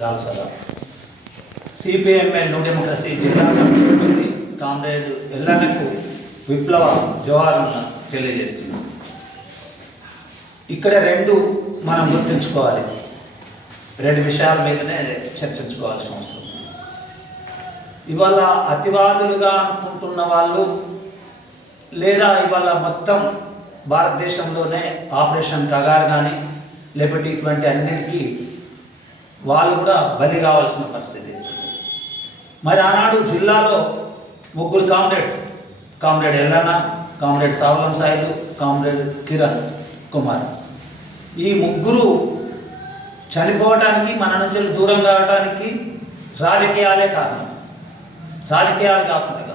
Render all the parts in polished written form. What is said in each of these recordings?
దాల్సరా CPML new democracy జిల్లా committee comrade ఎల్లన్నకు విప్లవ జోహార్లను తెలియజేస్తున్నాం. ఇక్కడ మనం గుర్తుంచుకోవాలి, రెండు విషయాల మీదనే చర్చించుకోవాల్సిన అవసరం. ఇవాళ అతివాదులుగా అనుకుంటున్న వాళ్ళు, లేదా ఇవాళ మొత్తం భారతదేశంలోనే ఆపరేషన్ కగార్ కానీ లేకపోతే ఇటువంటి అన్నిటికీ వాళ్ళు కూడా బలి కావాల్సిన పరిస్థితి. మరి ఆనాడు జిల్లాలో ముగ్గురు comrades, comrade Yellanna, comrade Savalam Sailu, comrade Kiran Kumar, ఈ ముగ్గురు చనిపోవటానికి, మన నుంచి దూరం కావడానికి రాజకీయాలే కారణం. రాజకీయాలు కాకుండా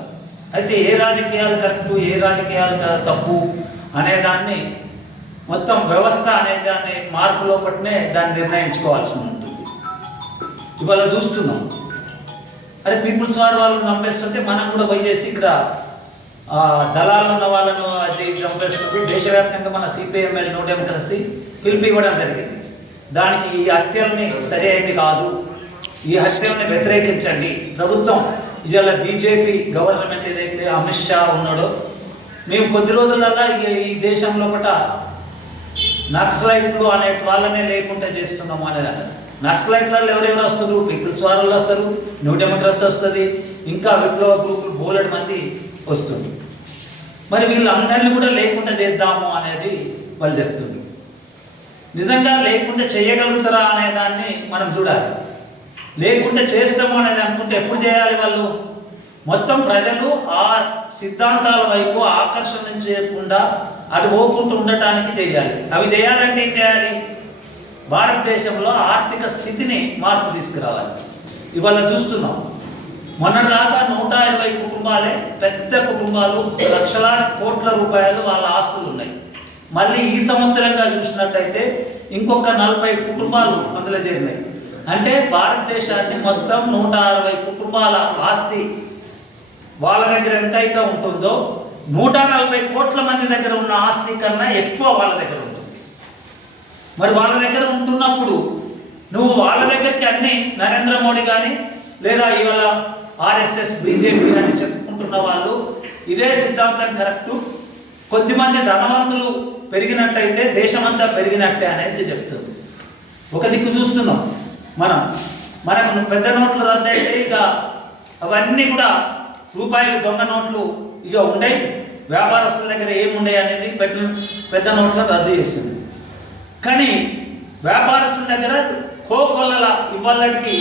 అయితే ఏ రాజకీయాలు కరెక్టు, ఏ రాజకీయాలు తప్పు అనేదాన్ని మొత్తం వ్యవస్థ అనేదాన్ని మార్పు లోపట్నే దాన్ని నిర్ణయించుకోవాల్సి ఉంటుంది. ఇవాళ చూస్తున్నాం, అరే పీపుల్స్ వార్ వాళ్ళు చంపేస్తుంటే మనం కూడా పోయేసి ఇక్కడ దళాలు ఉన్న వాళ్ళను అది చంపేస్తుంటే దేశవ్యాప్తంగా మన సిపిఎంఎల్ న్యూ డెమోక్రసీ పిలుపు ఇవ్వడం జరిగింది. దానికి ఈ హత్యల్ని సరి అయింది కాదు, ఈ హత్యల్ని వ్యతిరేకించండి. ప్రభుత్వం ఇవాళ బీజేపీ గవర్నమెంట్ ఏదైతే అమిత్ షా ఉన్నాడో, మేము కొద్ది రోజులలో ఈ దేశంలో ఒకట నక్సలైట్లు అనే వాళ్ళనే లేకుండా చేస్తున్నాము అనేదాన్ని. నక్సలైట్లలో ఎవరెవరు వస్తారు? పీపుల్స్ వార్లు వస్తారు, న్యూ డెమోక్రసీ వస్తుంది, ఇంకా విప్లవ గ్రూపులు బోలెడు మంది వస్తుంది. మరి వీళ్ళందరినీ కూడా లేకుండా చేద్దాము అనేది వాళ్ళు చెప్తుంది. నిజంగా లేకుండా చేయగలుగుతారా అనేదాన్ని మనం చూడాలి. లేకుండా చేస్తాము అనేది అనుకుంటే ఎప్పుడు చేయాలి? వాళ్ళు మొత్తం ప్రజలు ఆ సిద్ధాంతాల వైపు ఆకర్షణ చేయకుండా అటు పోకుండా ఉండటానికి చేయాలి. అవి చేయాలంటే ఏం చేయాలి? భారతదేశంలో ఆర్థిక స్థితిని మార్పు తీసుకురావాలి. ఇవాళ చూస్తున్నాం, మొన్నటిదాకా 120 కుటుంబాలే, పెద్ద కుటుంబాలు, లక్షలాది కోట్ల రూపాయలు వాళ్ళ ఆస్తులు ఉన్నాయి. మళ్ళీ ఈ సంవత్సరంగా చూసినట్టయితే ఇంకొక 40 కుటుంబాలు అందులో చేరినాయి. అంటే భారతదేశాన్ని మొత్తం 160 కుటుంబాల ఆస్తి వాళ్ళ దగ్గర ఎంతైతే ఉంటుందో 140 కోట్ల మంది దగ్గర ఉన్న ఆస్తి కన్నా ఎక్కువ వాళ్ళ దగ్గర ఉంటుంది. మరి వాళ్ళ దగ్గర ఉంటున్నప్పుడు నువ్వు వాళ్ళ దగ్గరికి అన్ని నరేంద్ర మోడీ కానీ లేదా ఇవాళ ఆర్ఎస్ఎస్ బీజేపీ అని చెప్పుకుంటున్న వాళ్ళు ఇదే సిద్ధాంతం కరెక్టు, కొద్దిమంది ధనవంతులు పెరిగినట్టయితే దేశమంతా పెరిగినట్టే అనేది చెప్తుంది. ఒక దిక్కు చూస్తున్నాం మనకు పెద్ద నోట్లు రద్దు అయితే ఇక అవన్నీ కూడా రూపాయలు దొంగ నోట్లు ఇక ఉండయి, వ్యాపారస్తుల దగ్గర ఏముండే అనేది పెద్ద నోట్లను రద్దు చేస్తుంది. కానీ వ్యాపారస్తుల దగ్గర కోకొల్లల ఇవ్వాలకి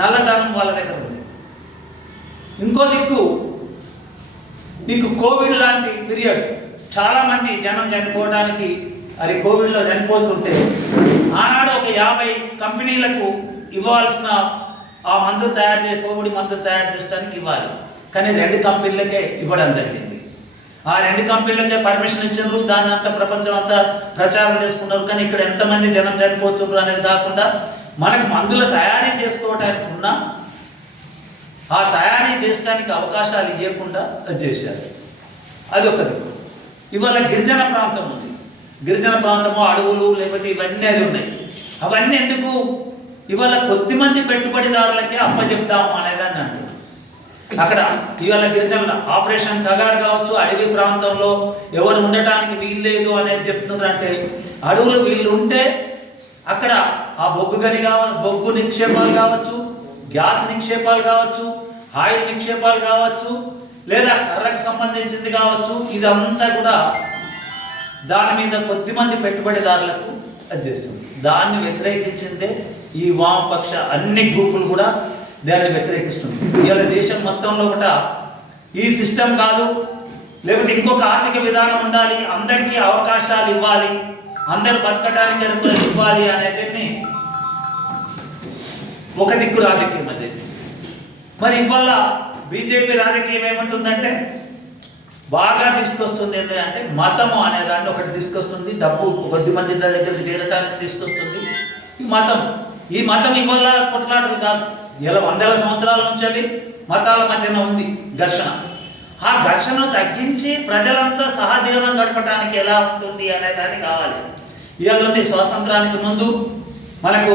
నల్లధనం వాళ్ళ దగ్గర ఉంది. ఇంకో దిక్కు నీకు కోవిడ్ లాంటి పీరియడ్, చాలామంది జనం చనిపోవడానికి అది కోవిడ్లో చనిపోతుంటే ఆనాడు ఒక 50 కంపెనీలకు ఇవ్వాల్సిన ఆ మందు కోవిడ్ మందు తయారు చేయడానికి ఇవ్వాలి. కానీ 2 కంపెనీలకే ఇవ్వడం జరిగింది. ఆ 2 కంపెనీలకే పర్మిషన్ ఇచ్చారు, దాన్ని అంతా ప్రపంచం అంతా ప్రచారం చేసుకున్నారు. కానీ ఇక్కడ ఎంతమంది జనం చనిపోతున్నారు అనేది కాకుండా మనకు మందుల తయారీ చేసుకోవడానికి ఉన్న ఆ తయారీ చేయడానికి అవకాశాలు ఇవ్వకుండా అది చేశారు. అది ఒక దిక్కు. ఇవాళ గిరిజన ప్రాంతం ఉంది, గిరిజన ప్రాంతము అడవులు లేకపోతే ఇవన్నీ అది ఉన్నాయి. అవన్నీ ఎందుకు? ఇవాళ కొద్దిమంది పెట్టుబడిదారులకే అప్పచెప్తాము అనేదాన్ని అంటారు. అక్కడ ఇవాళ గిరిజనుల ఆపరేషన్ కగార్ కావచ్చు, అడవి ప్రాంతంలో ఎవరు ఉండటానికి వీల్లేదు అనేది చెప్తున్నారంటే, అడవులు వీళ్ళు ఉంటే అక్కడ ఆ బొగ్గు నిక్షేపాలు కావచ్చు, గ్యాస్ నిక్షేపాలు కావచ్చు, ఆయిల్ నిక్షేపాలు కావచ్చు, లేదా కర్రకు సంబంధించింది కావచ్చు, ఇదంతా కూడా దాని మీద కొద్దిమంది పెట్టుబడిదారులకు అది చేస్తుంది. దాన్ని వ్యతిరేకించిందే ఈ వామపక్ష అన్ని గ్రూపులు కూడా దాన్ని వ్యతిరేకిస్తుంది. ఇవాళ దేశం మొత్తంలో కూడా ఈ సిస్టమ్ కాదు, లేకపోతే ఇంకొక ఆర్థిక విధానం ఉండాలి, అందరికీ అవకాశాలు ఇవ్వాలి, అందరూ బతకడానికి అనుకూలం ఇవ్వాలి అనేది ఒక దిక్కు రాజకీయం. అదే మరి ఇవాళ బీజేపీ రాజకీయం ఏమంటుందంటే బాగా తీసుకొస్తుంది ఏంటంటే మతము అనేదాన్ని ఒకటి తీసుకొస్తుంది, డబ్బు కొద్దిమంది దగ్గరికి చేరడానికి తీసుకొస్తుంది. ఈ మతం ఇవాళ కొట్లాటలు కాదు, ఇలా 100 సంవత్సరాల నుంచి మతాల మధ్యన ఉంది ఘర్షణ. ఆ ఘర్షణ తగ్గించి ప్రజలంతా సహజీవనం గడపడానికి ఎలా ఉంటుంది అనేదాన్ని కావాలి. ఇవాళ స్వాతంత్రానికి ముందు మనకు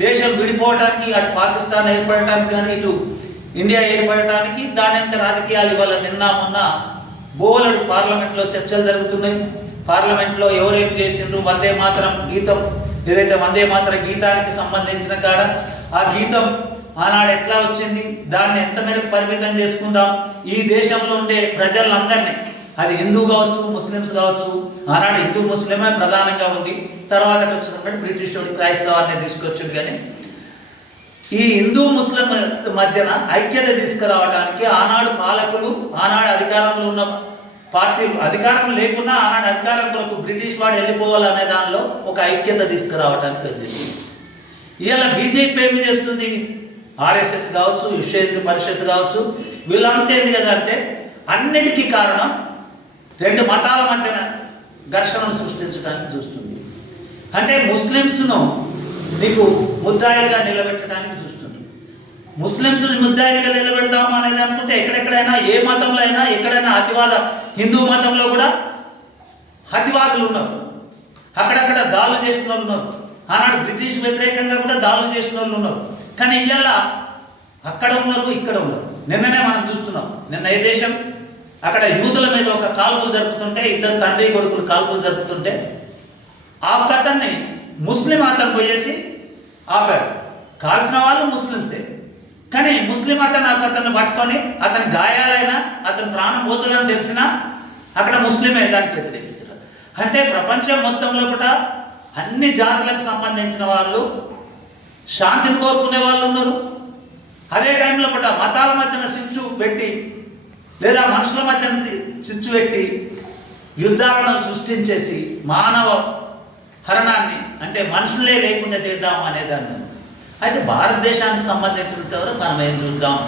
దేశం విడిపోవడానికి, అటు పాకిస్తాన్ ఏర్పడటానికి కానీ ఇటు ఇండియా ఏర్పడటానికి దాని యొక్క రాజకీయాలు ఇవాళ నిన్న మొన్న బోలెడు పార్లమెంట్లో చర్చలు జరుగుతున్నాయి. పార్లమెంట్లో ఎవరేం చేసిండ్రు, వందే మాతరం గీతం ఏదైతే వందే మాతరం గీతానికి సంబంధించిన కాడ ఆ గీతం ఆనాడు ఎట్లా వచ్చింది, దాన్ని ఎంత మేరకు పరిమితం చేసుకుందాం, ఈ దేశంలో ఉండే ప్రజలందరినీ, అది హిందూ కావచ్చు ముస్లిమ్స్ కావచ్చు, ఆనాడు హిందూ ముస్లిమే ప్రధానంగా ఉంది, తర్వాత వచ్చినప్పుడు బ్రిటిష్ క్రైస్తవాన్ని తీసుకొచ్చింది. కానీ ఈ హిందూ ముస్లిం మధ్యన ఐక్యత తీసుకురావడానికి ఆనాడు పాలకులు, ఆనాడు అధికారంలో ఉన్న పార్టీలు, అధికారం లేకున్నా ఆనాడు అధికారం కొరకు బ్రిటిష్ వాడు వెళ్ళిపోవాలనే దానిలో ఒక ఐక్యత తీసుకురావడానికి వచ్చింది. ఇవాళ బీజేపీ ఏమి చేస్తుంది, ఆర్ఎస్ఎస్ కావచ్చు, విశ్వ హిందూ పరిషత్ కావచ్చు, వీళ్ళంతా ఏంటి కదా అంటే అన్నిటికీ కారణం రెండు మతాల మధ్యన ఘర్షణను సృష్టించడానికి చూస్తుంది. అంటే ముస్లిమ్స్ను నీకు ముద్దాయిలుగా నిలబెట్టడానికి చూస్తుంది. ముస్లిమ్స్ని ముద్దాయిలుగా నిలబెడతాము అనేది అనుకుంటే ఎక్కడెక్కడైనా ఏ మతంలో అయినా ఎక్కడైనా అతివాద, హిందూ మతంలో కూడా అతివాదులు ఉన్నారు, అక్కడక్కడ దాడులు చేసిన వాళ్ళు ఉన్నారు, ఆనాడు బ్రిటిష్ వ్యతిరేకంగా కూడా దాడులు చేసిన వాళ్ళు ఉన్నారు. కానీ ఇవాళ అక్కడ ఉన్నారు, ఇక్కడ ఉన్నారు. నిన్ననే మనం చూస్తున్నాం, నిన్న ఏ దేశం అక్కడ యూదుల మీద ఒక కాల్పులు జరుపుతుంటే, ఇద్దరు తండ్రి కొడుకులు కాల్పులు జరుపుతుంటే ఆ కథని ముస్లిం అతను పోయేసి ఆపాడు. కాల్సిన వాళ్ళు ముస్లింసే, కానీ ముస్లిం అతను పట్టుకొని అతని గాయాలైనా అతని ప్రాణం పోతుందని తెలిసినా అక్కడ ముస్లిమే దానికి వ్యతిరేకించారు. అంటే ప్రపంచం మొత్తంలో కూడా అన్ని జాతులకు సంబంధించిన వాళ్ళు శాంతిని కోరుకునే వాళ్ళు ఉన్నారు. అదే టైంలో కూడా మతాల మధ్యన చిచ్చు పెట్టి లేదా మనుషుల మధ్యన చిచ్చు పెట్టి యుద్ధాలను సృష్టించేసి మానవ హరణాన్ని, అంటే మనుషులే లేకుండా చేద్దాం అనేదాన్ని. అయితే భారతదేశానికి సంబంధించినంత వరకు మనం ఏం చూద్దాం,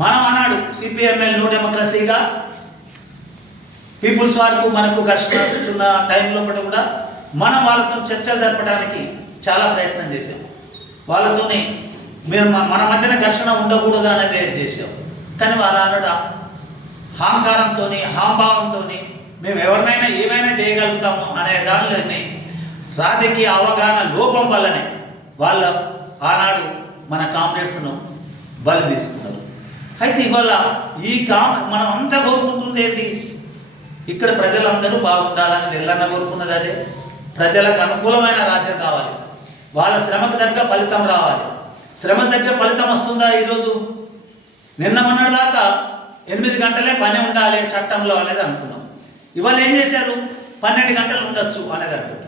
మనం అన్నాడు సిపిఎంఎల్ న్యూ డెమోక్రసీగా పీపుల్స్ వార్కు మనకు ఘర్షణ ఉన్న టైంలో కూడా మనం వాళ్ళతో చర్చలు జరపడానికి చాలా ప్రయత్నం చేసాం. వాళ్ళతోని మేము మన మధ్యన ఘర్షణ ఉండకూడదు అనేది చేసాం. కానీ వాళ్ళ అన్నాడు అహంకారంతో, హాంభావంతో మేము ఎవరినైనా ఏమైనా చేయగలుగుతాము అనే దానిలోని రాజకీయ అవగాహన లోపం వల్లనే వాళ్ళ ఆనాడు మన కామ్రేడ్స్ను బలి తీసుకున్నారు. అయితే ఇవాళ మనం అంతా కోరుకుంటుంది ఏంటి, ఇక్కడ ప్రజలందరూ బాగుండాలని ఎల్లన్న కోరుకున్నది అదే. ప్రజలకు అనుకూలమైన రాజ్యం కావాలి, వాళ్ళ శ్రమకు తగ్గ ఫలితం రావాలి. శ్రమ తగ్గ ఫలితం వస్తుందా ఈరోజు? నిన్న మొన్నటి దాకా 8 గంటలే పని ఉండాలి చట్టంలో అనేది అనుకున్నాం. ఇవాళ ఏం చేశారు, 12 గంటలు ఉండొచ్చు అనేది అంటారు.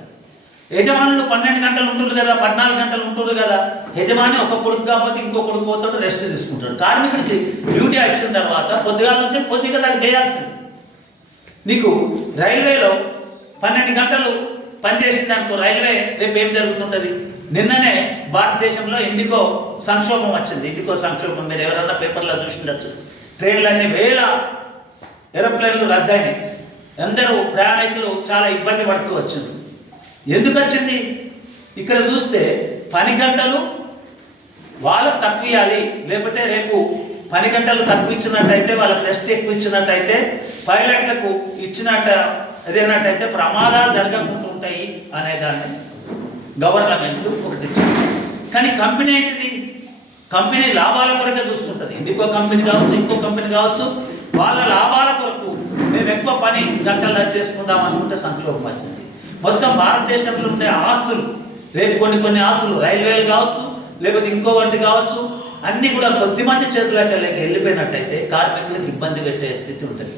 యజమానులు 12 గంటలు ఉంటున్నారు కదా, 14 గంటలు ఉంటున్నారు కదా. యజమాని ఒక కొడుకు కాకపోతే ఇంకో కొడుకు పోతాడు, రెస్ట్ తీసుకుంటాడు. కార్మికుడికి డ్యూటీ వచ్చిన తర్వాత పొద్దుగాల నుంచి పొద్దుగా దాకా చేయాల్సింది. నీకు రైల్వేలో 12 గంటలు పనిచేసింది అనుకో, రైల్వే రేపు ఏం జరుగుతుంటుంది? నిన్ననే భారతదేశంలో ఇండిగో సంక్షోభం వచ్చింది. ఇండిగో సంక్షోభం మీరు ఎవరన్నా పేపర్లో చూసిండొచ్చు. ట్రైన్లన్నీ వేల ఏరోప్లేన్లు రద్దయినాయి. అందరూ ప్రయాణికులు చాలా ఇబ్బంది పడుతూ వచ్చింది. ఎందుకు వచ్చింది? ఇక్కడ చూస్తే పని గంటలు వాళ్ళకు తక్కువ ఇవ్వాలి, లేకపోతే రేపు 10 గంటలు తక్కువ ఇచ్చినట్టయితే, వాళ్ళకి రెస్ట్ ఎక్కువ ఇచ్చినట్టయితే, పైలట్లకు ఇచ్చినట్టు అదేనట్టయితే ప్రమాదాలు జరగకుండా ఉంటాయి అనేదాన్ని గవర్నమెంట్ ఒకటి. కానీ కంపెనీ ఏంటిది, కంపెనీ లాభాల కొరకే చూస్తుంటుంది. ఇంకో కంపెనీ కావచ్చు, ఇంకో కంపెనీ కావచ్చు, వాళ్ళ లాభాల కొరకు మేము ఎక్కువ పని గంటలు చేసుకుందాం అనుకుంటే సంక్షోభం వచ్చింది. మొత్తం భారతదేశంలో ఉండే ఆస్తులు, రేపు కొన్ని ఆస్తులు రైల్వేలు కావచ్చు, లేకపోతే ఇంకో వంటి కావచ్చు, అన్నీ కూడా కొద్దిమంది చేతులకు వెళ్ళిపోయినట్టయితే కార్మికులకు ఇబ్బంది పెట్టే స్థితి ఉంటుంది.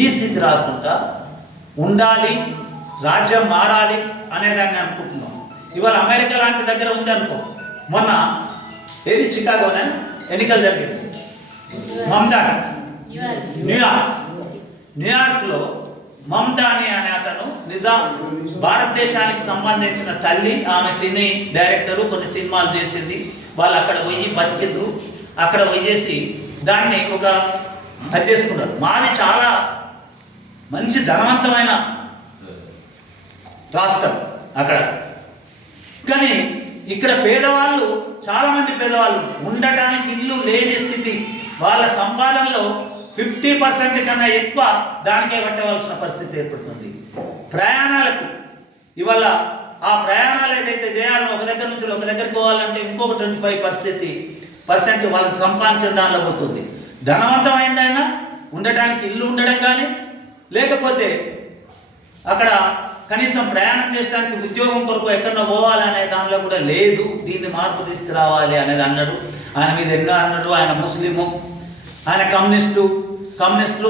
ఈ స్థితి రాకుండా ఉండాలి, రాజ్యం మారాలి అనేదాన్ని అనుకుంటున్నాం. ఇవాళ అమెరికా లాంటి దగ్గర ఉంది అనుకో, మొన్న ఏది చికాగోనే ఎన్నికలు జరిగింది, మమ్దాని న్యూయార్క్లో మమ్దాని అనే అతను భారతదేశానికి సంబంధించిన తల్లి, ఆమె సినీ డైరెక్టరు, కొన్ని సినిమాలు చేసింది. వాళ్ళు అక్కడ పోయి బతికిండ్రు, అక్కడ పోయేసి దాన్ని అది చేసుకున్నారు. మాది చాలా మంచి ధనవంతమైన రాష్ట్రం అక్కడ, కానీ ఇక్కడ పేదవాళ్ళు, చాలామంది పేదవాళ్ళు ఉండటానికి ఇల్లు లేని స్థితి. వాళ్ళ సంపాదనలో 50% కన్నా ఎక్కువ దానికే పట్టవలసిన పరిస్థితి ఏర్పడుతుంది. ప్రయాణాలకు ఇవాళ ఆ ప్రయాణాలు ఏదైతే చేయాలో ఒక దగ్గర నుంచి ఒక దగ్గరికి పోవాలంటే ఇంకొక 25% వాళ్ళకి సంపాదించిన దానిలో పోతుంది. ధనవంతమైందైనా ఉండటానికి ఇల్లు ఉండడం కానీ, లేకపోతే అక్కడ కనీసం ప్రయాణం చేయడానికి ఉద్యోగం కొరకు ఎక్కడో పోవాలనే దానిలో కూడా లేదు. దీన్ని మార్పు తీసుకురావాలి అనేది అన్నాడు. ఆయన మీద ఎన్నో అన్నాడు. ఆయన ముస్లిము, ఆయన కమ్యూనిస్టులు